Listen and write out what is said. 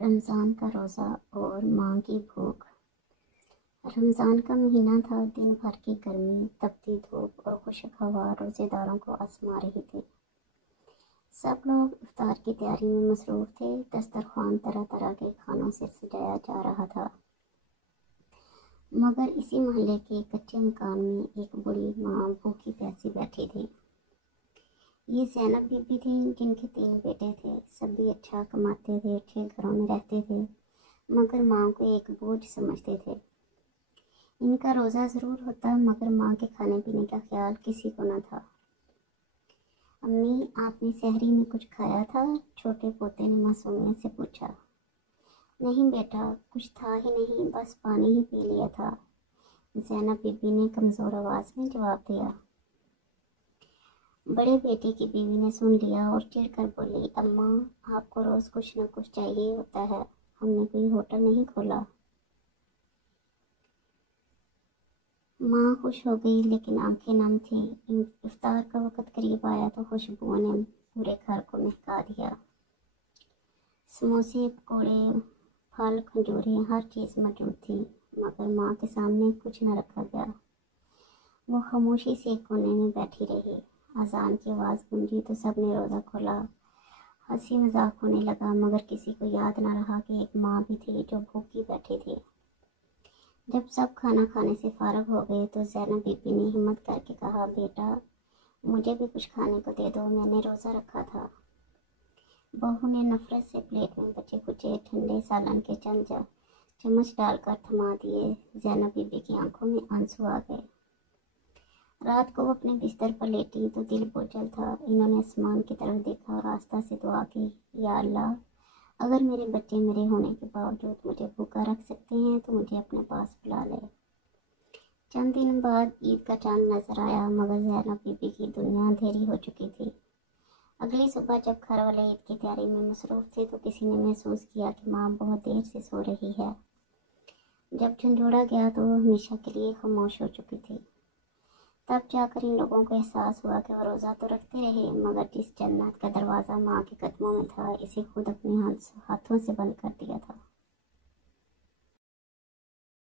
रमज़ान का रोज़ा और माँ की भूख। रमज़ान का महीना था। दिन भर की गर्मी, तपती धूप और खुशक हवा रोज़ेदारों को आजमा रही थी। सब लोग इफ्तार की तैयारी में मसरूफ़ थे। दस्तरख्वान तरह तरह के खानों से सजाया जा रहा था। मगर इसी मोहल्ले के कच्चे मकान में एक बूढ़ी माँ भूखी प्यासी बैठी थी। ये ज़ैनब बीबी थी, जिनके 3 बेटे थे। सभी अच्छा कमाते थे, अच्छे घरों में रहते थे, मगर माँ को एक बोझ समझते थे। इनका रोज़ा ज़रूर होता, मगर माँ के खाने पीने का ख्याल किसी को न था। अम्मी, आपने सहरी में कुछ खाया था? छोटे पोते ने मासूमियत से पूछा। नहीं बेटा, कुछ था ही नहीं, बस पानी ही पी लिया था, ज़ैनब बीबी ने कमज़ोर आवाज़ में जवाब दिया। बड़े बेटे की बीवी ने सुन लिया और चिढ़कर बोली, अम्मा, आपको रोज़ कुछ न कुछ चाहिए होता है, हमने कोई होटल नहीं खोला। माँ खुश हो गई, लेकिन आंखें नम थी। इफ्तार का वक्त करीब आया तो खुशबुओं ने पूरे घर को महका दिया। समोसे, पकौड़े, फल, खजूरें, हर चीज़ मौजूद थी, मगर माँ के सामने कुछ न रखा गया। वो खामोशी से एक कोने में बैठी रही। अजान की आवाज़ गूंजी तो सब ने रोज़ा खोला। हंसी मजाक होने लगा, मगर किसी को याद न रहा कि एक माँ भी थी जो भूखी बैठी थी। जब सब खाना खाने से फारग हो गए तो ज़ैनब बीबी ने हिम्मत करके कहा, बेटा, मुझे भी कुछ खाने को दे दो, मैंने रोज़ा रखा था। बहू ने नफरत से प्लेट में बचे कुचे ठंडे सालन के चंद चम्मच डालकर थमा दिए। ज़ैनब बीबी की आंखों में आंसू आ गए। रात को वो अपने बिस्तर पर लेटी तो दिल बोझल था। इन्होंने आसमान की तरफ देखा और आस्था से दुआ की, या अल्लाह, अगर मेरे बच्चे मेरे होने के बावजूद मुझे भूखा रख सकते हैं तो मुझे अपने पास बुला ले। चंद दिन बाद ईद का चांद नजर आया, मगर ज़ैनब बीबी की दुनिया अंधेरी हो चुकी थी। अगली सुबह जब घर वाले ईद की तैयारी में मसरूफ़ थे तो किसी ने महसूस किया कि माँ बहुत देर से सो रही है। जब झंझोड़ा गया तो वो हमेशा के लिए खामोश हो चुकी थी। तब जाकर इन लोगों को एहसास हुआ कि वो रोज़ा तो रखते रहे, मगर जिस जन्नत का दरवाज़ा माँ के कदमों में था, इसे खुद अपने हाथों से बंद कर दिया था।